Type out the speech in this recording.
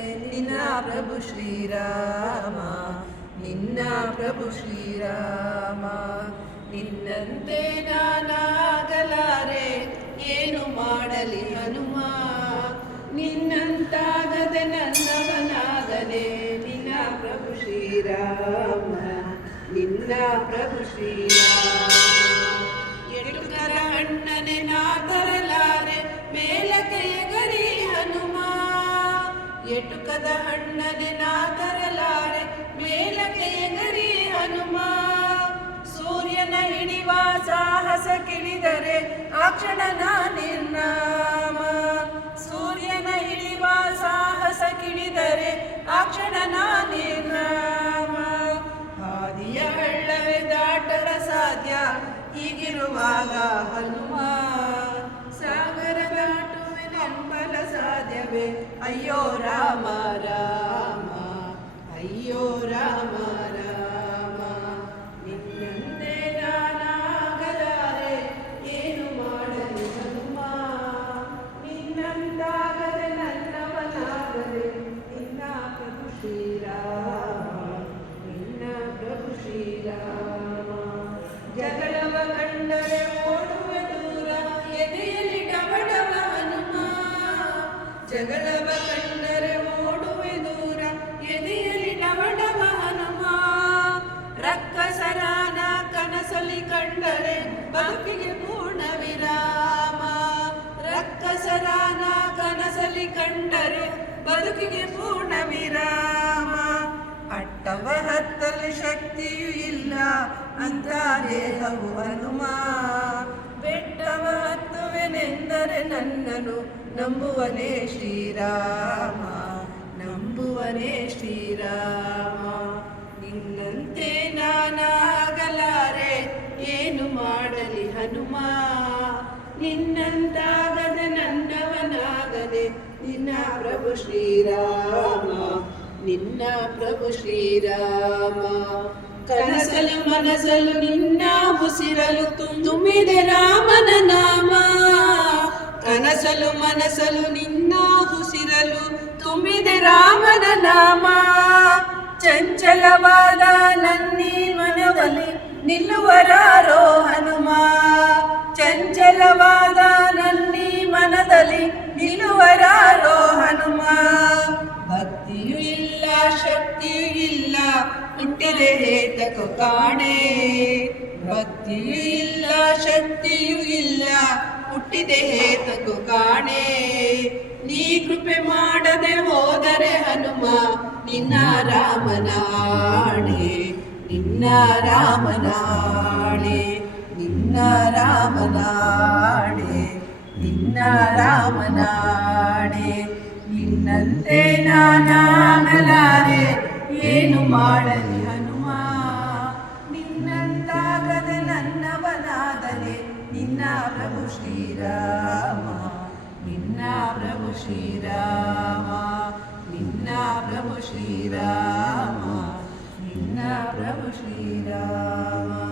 ಪ್ರಭು ಶ್ರೀರಾಮ, ನಿನ್ನ ಪ್ರಭು ಶ್ರೀರಾಮ. ನಿನ್ನಂತೆ ನಾನಾಗಲಾರೆ, ಏನು ಮಾಡಲಿ ಹನುಮ? ನಿನ್ನಂತಾಗದೆ ನನ್ನವನಾಗದೆ, ನಿನ್ನ ಪ್ರಭು ಶ್ರೀರಾಮ, ನಿನ್ನ ಪ್ರಭು ಶ್ರೀರಾಮ. ಎಟುಕರ ಅಣ್ಣನೆ, ನಾ ಎಟುಕದ ಹಣ್ಣನೆ ನಾ ತರಲಾರೆ ಮೇಲಕ್ಕೆ ಎಗರಿ ಹನುಮ. ಸೂರ್ಯನ ಹಿಡಿವ ಸಾಹಸ ಕಿಳಿದರೆ ಆ ಕ್ಷಣ ನಿರ್ನಾಮ ಸೂರ್ಯನ ಹಿಡಿವ ಸಾಹಸ ಕಿಳಿದರೆ ಆ ಕ್ಷಣ ನಿರ್ನಾಮ ಹಾದಿಯ ಹಳ್ಳವೇ ದಾಟರ ಸಾಧ್ಯ, ಹೀಗಿರುವಾಗ ಹನುಮ. ದಾಟುವೆ ನಂಬಲ ಸಾಧ್ಯವೇ ಅಯ್ಯೋ ರಾಮ ರಾಮ ಅಯ್ಯೋ ರಾಮ ರಾಮ ಬದುಕಿಗೆ ಪೂರ್ಣ ವಿರಾಮ ರಕ್ಕಸರಾನ ಕನಸಲಿ ಕಂಡರೆ ಬದುಕಿಗೆ ಪೂರ್ಣ ವಿರಾಮ ಅಟ್ಟವ ಹತ್ತಲು ಶಕ್ತಿಯೂ ಇಲ್ಲ ಅಂತ ದೇಹವು ಹನುಮ. ಬೆಟ್ಟವ ಹತ್ತುವೆನೆಂದರೆ ನನ್ನನು ನಂಬುವನೇ ಶ್ರೀರಾಮ. ಮಾಡಲಿ ಹನುಮ ನಿನ್ನಂತಾಗದೆ ನನ್ನವನಾಗದೆ ನಿನ್ನ ಪ್ರಭು ಶ್ರೀರಾಮ, ನಿನ್ನ ಪ್ರಭು ಶ್ರೀರಾಮ. ಕನಸಲು ಮನಸಲು ನಿನ್ನ ಉಸಿರಲು ತುಂಬಿದೆ ರಾಮನ ನಾಮ. ಕನಸಲು ಮನಸಲು ನಿನ್ನ ಉಸಿರಲು ತುಂಬಿದೆ ರಾಮನ ನಾಮ. ಚಂಚಲವಾದ ಕಾಣೆ. ಭಕ್ತಿಯು ಇಲ್ಲ ಶಕ್ತಿಯೂ ಇಲ್ಲ, ಹುಟ್ಟಿದೆ ಹೇತಕು ಕಾಣೆ. ನೀ ಕೃಪೆ ಮಾಡದೆ ಹೋದರೆ ಹನುಮ, ನಿನ್ನ ರಾಮನಾಣೆ. ನಿನ್ನ ರಾಮನಾಣೆ ನಿನ್ನ ರಾಮನಾಣೆ ನಿನ್ನ ರಾಮನಾಣೆ. ನಿನ್ನಂತೆ ನಾನಾಗಲಾರೆ ಶ್ರೀರಾಮ ನಿನ್ನ ಪ್ರಭು ಶ್ರೀರಾಮ ನಿನ್ನ ಪ್ರಭು ಶ್ರೀರಾಮ ನಿನ್ನ ಪ್ರಭು ಶ್ರೀರಾಮ